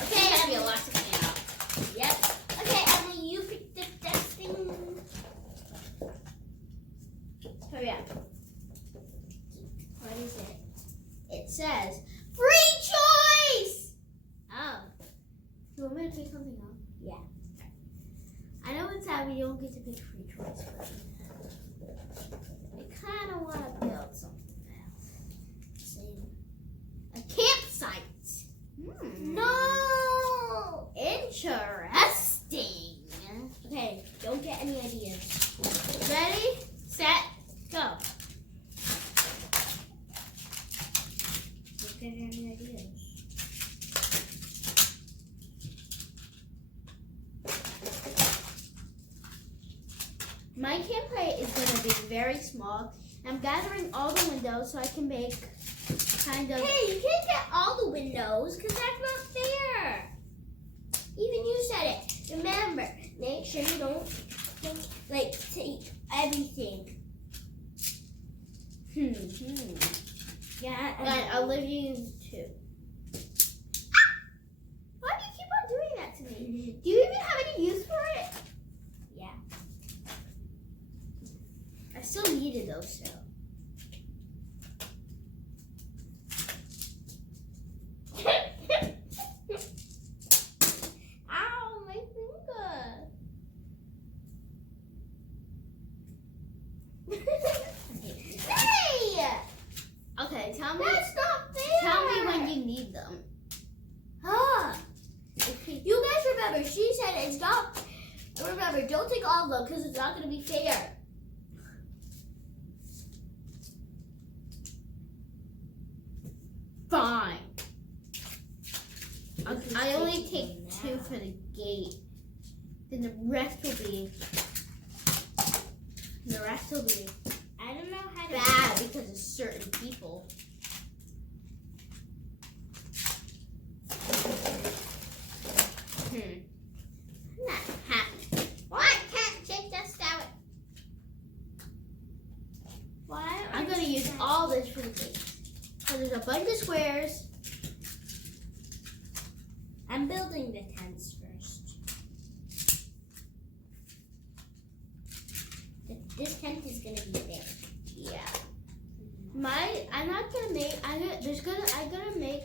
Okay, that'd be a lot to clean up. Yep. Okay, Emily, you pick the dusting. Hurry up. What is it? It says free choice. Oh. You want me to pick something up? Yeah. I know it's sad we don't get to pick free choice, but I kind of want to build something else. A campsite. No. Interesting. Okay, don't get any ideas. Ready, set, go. Don't get any ideas. My campsite is going to be very small. I'm gathering all the windows so I can make kind of... Hey, you can't get all the windows because that's not fair. Even you said it. Remember, make sure you don't take everything. Yeah, and Olivia too. Why do you keep on doing that to me? Do you even have any use for it? Yeah. I still needed those still. Ow, my finger. Hey! Okay, tell me. That's not fair. Tell me when you need them. You guys remember, she said it's not. Remember, don't take all of them because it's not going to be fair. Fine. I only take 2 for the gate. Then the rest will be. I don't know how to bad because of certain people. I'm not happy. Why can't you just do it? Why? I'm gonna use all this for the gate. So there's a bunch of squares. I'm building the tents first. This tent is gonna be there. Yeah. I'm gonna make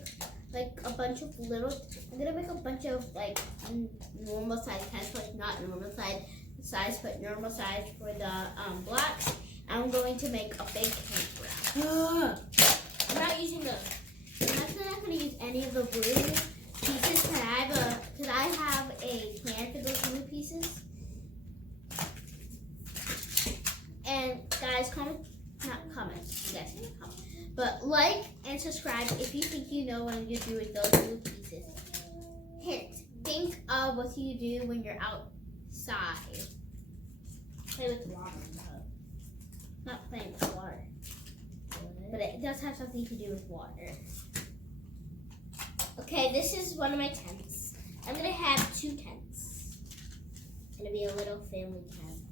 like a bunch of little. I'm gonna make a bunch of like normal size tents, like not normal size, but normal size for the blocks. I'm going to make a big campground. I'm not using those. I'm actually not going to use any of the blue pieces because I have a plan for those blue pieces. And guys, not comment, you guys can comment, but like and subscribe if you think you know what I'm going to do with those blue pieces. Hint, think of what you do when you're outside. Play with water. Not playing with water. But it does have something to do with water. Okay, this is one of my tents. I'm going to have 2 tents. It's going to be a little family tent.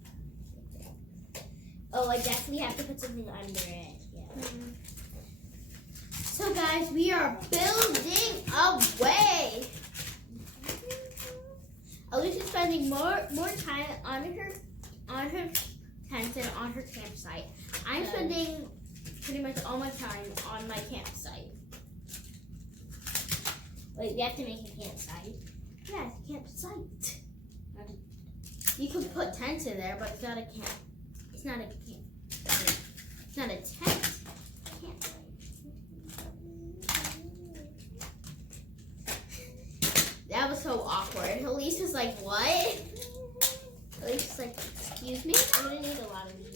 Oh, I definitely have to put something under it. Yeah. So guys, we are building away. Elise is spending more time on her tent than on her campsite. I'm spending pretty much all my time on my campsite. Wait, we have to make a campsite? Yeah, it's a campsite. You can put tents in there, but it's not a camp. It's not a camp. It's not a tent. That was so awkward. Elise was like, what? Elise was like, excuse me? I'm going to need a lot of these.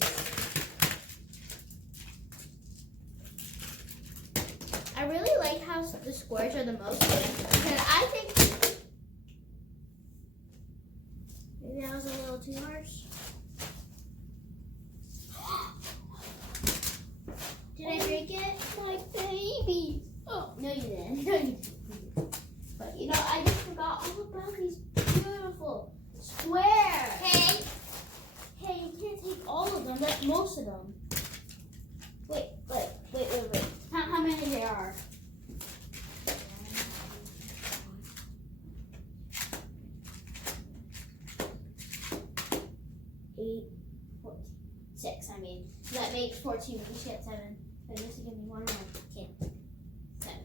I really like how the squares are the most because I think maybe that was a little too harsh. Did I break it? My baby. Oh, no you didn't. No, you didn't. But you know, I just forgot all about these beautiful squares. Hey, you can't take all of them. That's most of them. Wait. How many there are? 6, I mean. So that makes 14. We should get 7. So just to give me 1 more. Okay. 7.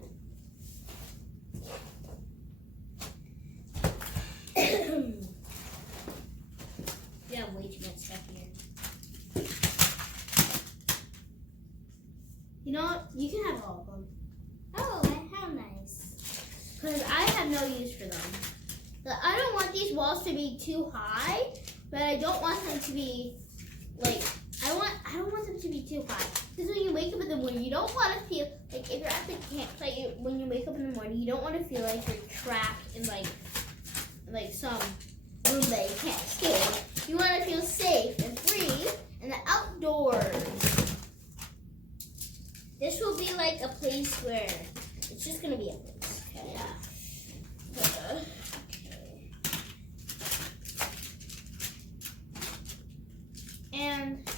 You have way too much stuff here. You know what? You can have all of them. Oh, how nice. Because I have no use for them. But I don't want these walls to be too high, but I don't want them to be like I don't want them to be too high. Because when you wake up in the morning, you don't want to feel like if you're at the campsite, when you wake up in the morning, you don't want to feel like you're trapped in like some room that you can't escape. You want to feel safe and free in the outdoors. This will be like a place where it's just gonna be a place. Okay. Yeah. Okay. And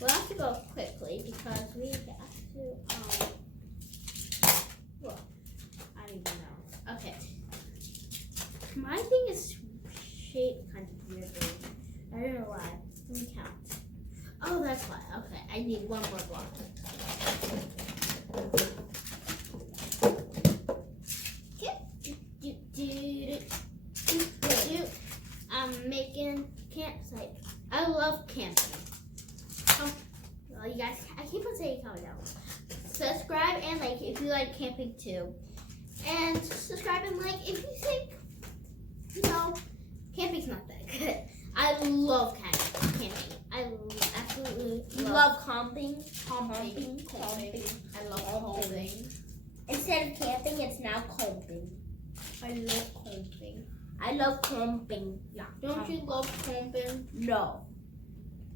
we'll have to go quickly because we have to. Well, I don't even know. Okay. My thing is shaped kind of weirdly. I don't know why. Let me count. Oh, that's why. Okay, I need 1 more block. Okay. I'm making campsite. I love camping. Well, you guys, I keep on saying comment down. Subscribe and like if you like camping too. And subscribe and like if you think, camping's not that good. I love camping. I absolutely Love camping. Camping. I love camping. Instead of camping, it's now camping. I love camping. I love camping. Yeah. Don't you love camping? No.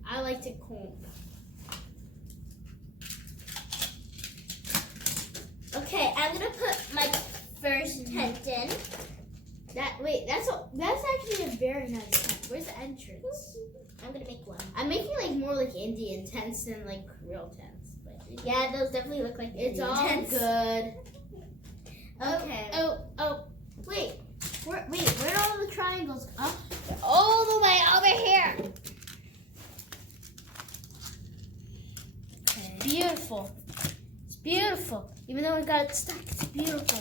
I like to camp. Okay, I'm gonna put my first tent in. That's actually a very nice tent. Where's the entrance? I'm gonna make one. I'm making like more like Indian tents than like real tents. But Yeah, those definitely look like it's Indian all tents. good. Okay. Oh, wait. Where are all the triangles? Oh, They're all the way over here. okay. Beautiful. It's beautiful. Even though we got it stuck, it's beautiful.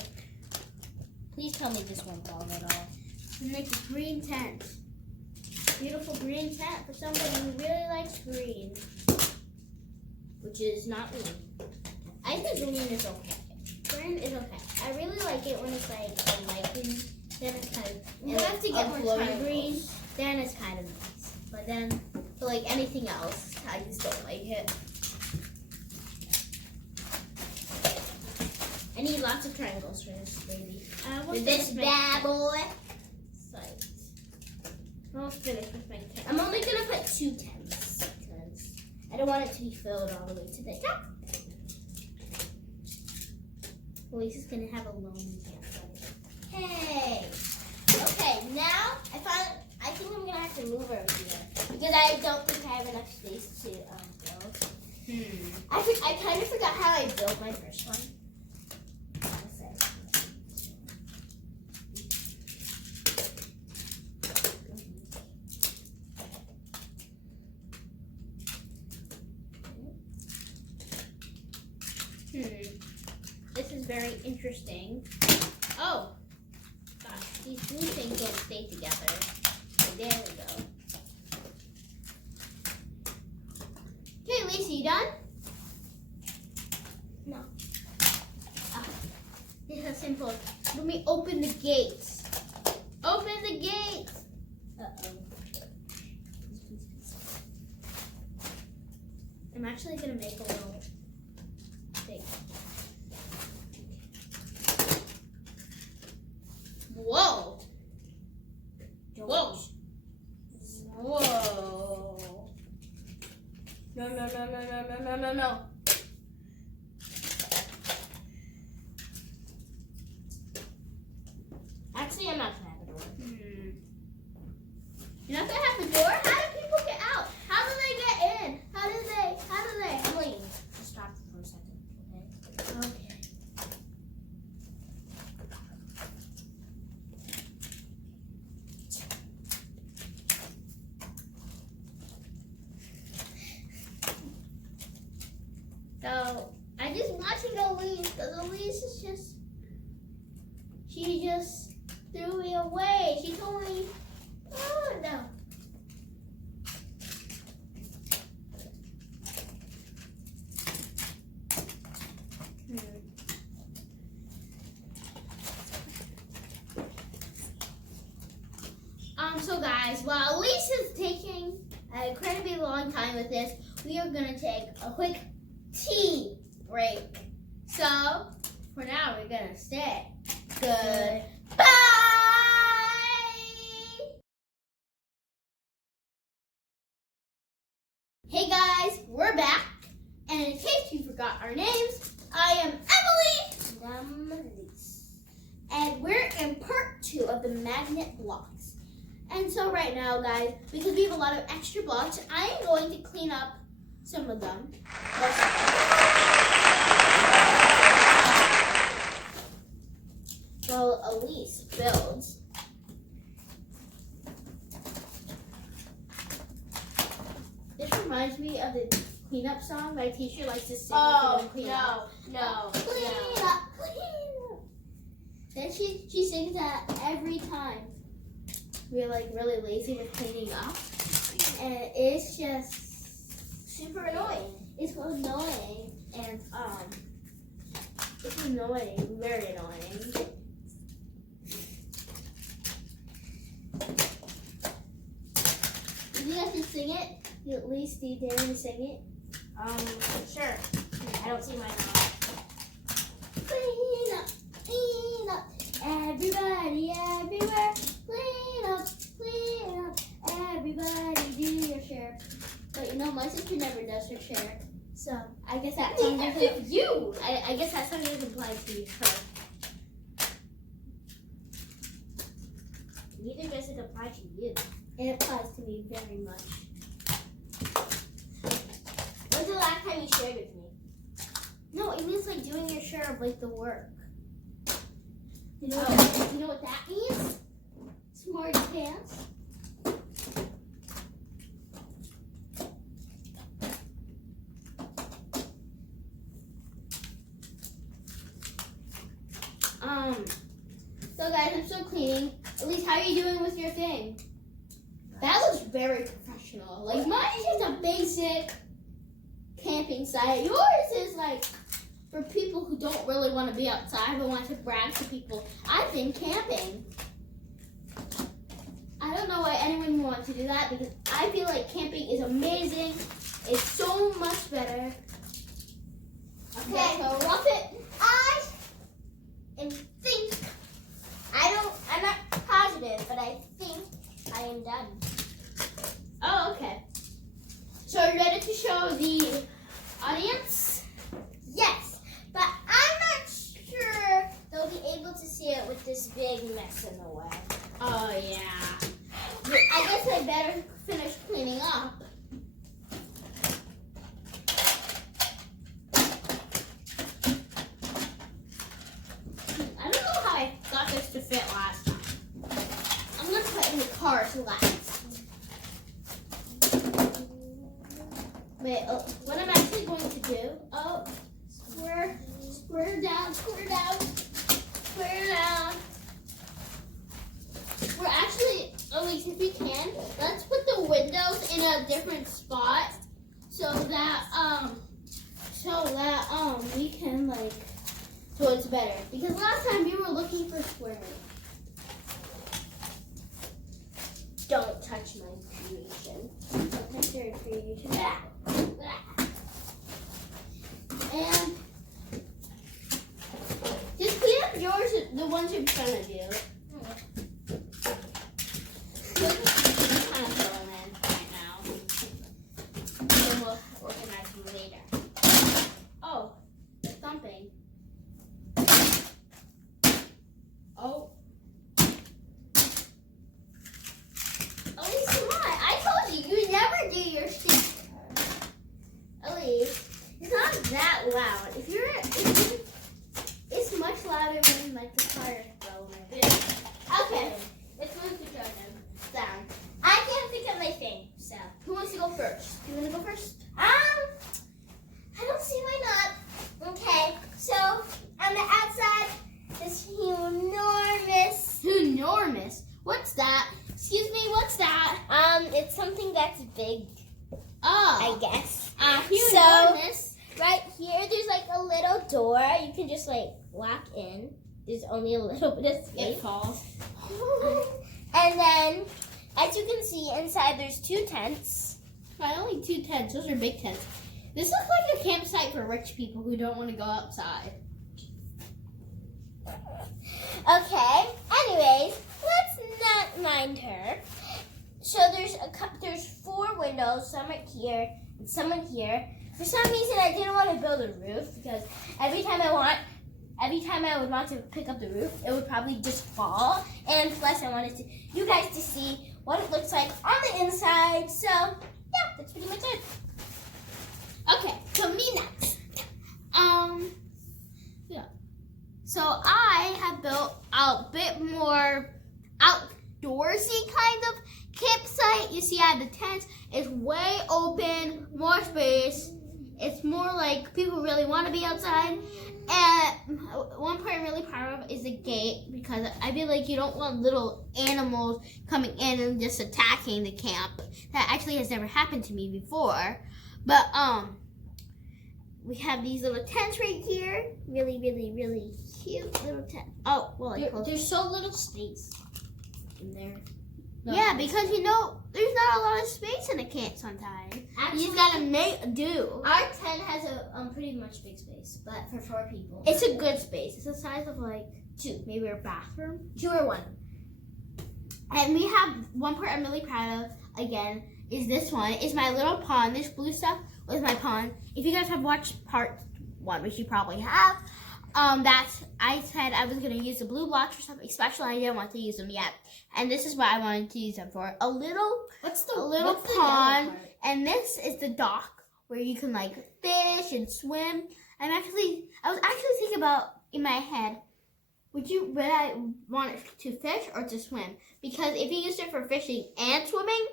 Please tell me this won't fall at all. We make a green tent. Beautiful green tent for somebody who really likes green. Which is not me. I think green is okay. Green is okay. I really like it when it's like a light green. Then it's kind of. We'll have to get more glowing green. triangles. Then it's kind of nice. But then, for like anything else, I just don't like it. I need lots of triangles for this baby. With this bad boy. Site. Almost finished with my tent. I'm only gonna put 2 tents because I don't want it to be filled all the way to the top. Elise is gonna have a lonely campsite. hey. Okay, now I think I'm gonna have to move over here because I don't think I have enough space to build. I kind of forgot how I built my first one. This is very interesting. Oh, gosh, these blue things don't stay together. So there we go. Okay, Lisa, you done? No. This is simple. Let me open the gates. Open the gates. Uh-oh. I'm actually gonna make a little thing. Whoa! Whoa! Whoa! No. Actually, I'm not gonna have a door. You're not gonna have a door? How do people get out? How do they get in? How do they? Emily, just stop for a second, okay? Okay. Elise is she just threw me away. She told me, oh no. So guys, while Elise is taking an incredibly long time with this, we are gonna take a quick tea break. So for now, we're gonna say goodbye. Hey guys, we're back, and in case you forgot our names, I am Emily. And I'm Elise. And we're in part 2 of the magnet blocks. And so right now, guys, because we have a lot of extra blocks, I am going to clean up some of them. Well, Elise builds. This reminds me of the cleanup song my teacher likes to sing. Oh, clean up. no. Clean up, clean up. Then she sings that every time we're like really lazy with cleaning up, and it's just Super annoying. it's annoying, and it's annoying, very annoying. If you guys can sing it, you at least need to sing it. Sure. I don't see mine now. Clean up, everybody, everywhere. Clean up, everybody do your share. But you know, my sister never does her share. So I guess that song doesn't. You. I guess that song doesn't apply to her. Neither does it apply to you. It applies to me very much. When's the last time you shared with me? No, it means like doing your share of like the work. You know, you know what that means? Smart pants. So guys, I'm still cleaning. Elise, how are you doing with your thing? That looks very professional. Like mine is just a basic camping site. Yours is like for people who don't really want to be outside but want to brag to people. I've been camping. I don't know why anyone would want to do that because I feel like camping is amazing. It's so much better. Okay. So rough it. I'm not positive, but I think I am done. Oh, okay. So are you ready to show the audience? Yes, but I'm not sure they'll be able to see it with this big mess in the way. Oh, yeah. I guess I better finish cleaning up. I don't know how I got this to fit last time. I'm going to put it in the cars last. Wait, what I'm actually going to do, square down. We're actually, Elise, if we can, let's put the windows in a different spot so that we can so it's better. Because last time we were looking for square. Don't touch my creation. Don't touch your creation. And just clean up yours, the ones you're trying to do. Kind of fill them in right now. And then we'll organize them later. Oh, they're thumping. Oh. Elise, come on. I told you. that's big, Oh. I guess. Huge So- bonus. Right here, there's like a little door. You can just like walk in. There's only a little bit of space. It falls. And then, as you can see, inside there's 2 tents. Right, only 2 tents. Those are big tents. This looks like a campsite for rich people who don't want to go outside. Okay. Anyways, let's not mind her. So there's 4 windows. Some right here and some in here. For some reason, I didn't want to build a roof because every time I would want to pick up the roof, it would probably just fall. And plus, I wanted you guys to see what it looks like on the inside. So yeah, that's pretty much it. Okay, so me next. Yeah. So I have built a bit more outdoorsy kind of campsite. You see, I have the tents. It's way open, more space. It's more like people really want to be outside. And one part I'm really proud of is the gate, because I feel like you don't want little animals coming in and just attacking the camp. That actually has never happened to me before. But we have these little tents right here. Really, really, really cute little tent. Oh, well, There's so little space in there. yeah, because there's not a lot of space in a camp sometimes. Actually, You just gotta make do. our tent has a pretty much big space, but for 4 people. It's a good space. It's the size of like 2, maybe a bathroom. 2 or 1. And we have one part I'm really proud of, again, is this one. It's my little pond. This blue stuff was my pond. If you guys have watched part 1, which you probably have, I said I was going to use the blue blocks for something special, and I didn't want to use them yet. And this is what I wanted to use them for. A little pond, and this is the dock where you can like fish and swim. I was actually thinking about in my head, would I want it to fish or to swim? Because if you use it for fishing and swimming,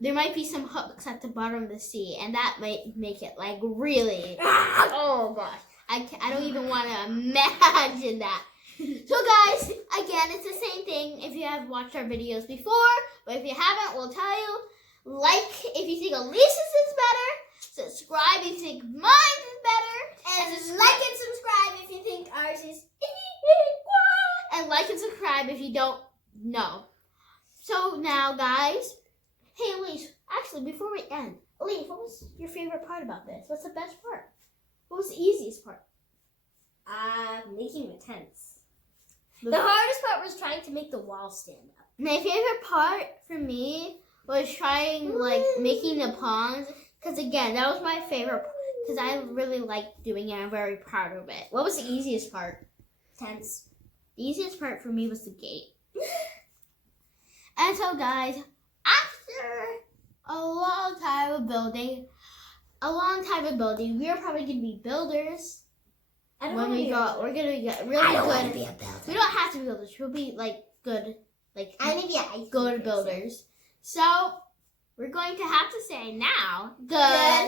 there might be some hooks at the bottom of the sea, and that might make it like really. Oh gosh, I don't even want to imagine that. So guys, again, it's the same thing if you have watched our videos before, but if you haven't, we'll tell you. Like if you think Elise's is better, subscribe if you think mine is better, And like and subscribe if you think ours is. and like and subscribe if you don't know. So now, guys, hey Elise, actually before we end, Elise, what was your favorite part about this? What's the best part? What was the easiest part? Making the tents. The hardest part was trying to make the wall stand up. My favorite part for me was trying, like, making the ponds. Because, again, that was my favorite part. Because I really liked doing it. I'm very proud of it. What was the easiest part? Tents. The easiest part for me was the gate. And so, guys, after a long time of building, we are probably going to be builders. When we go, we're going to get really I don't good. want to be a builder. We don't have to be builders. We'll be, like, good. Like, I want to be a good builders. So, we're going to have to say now, Good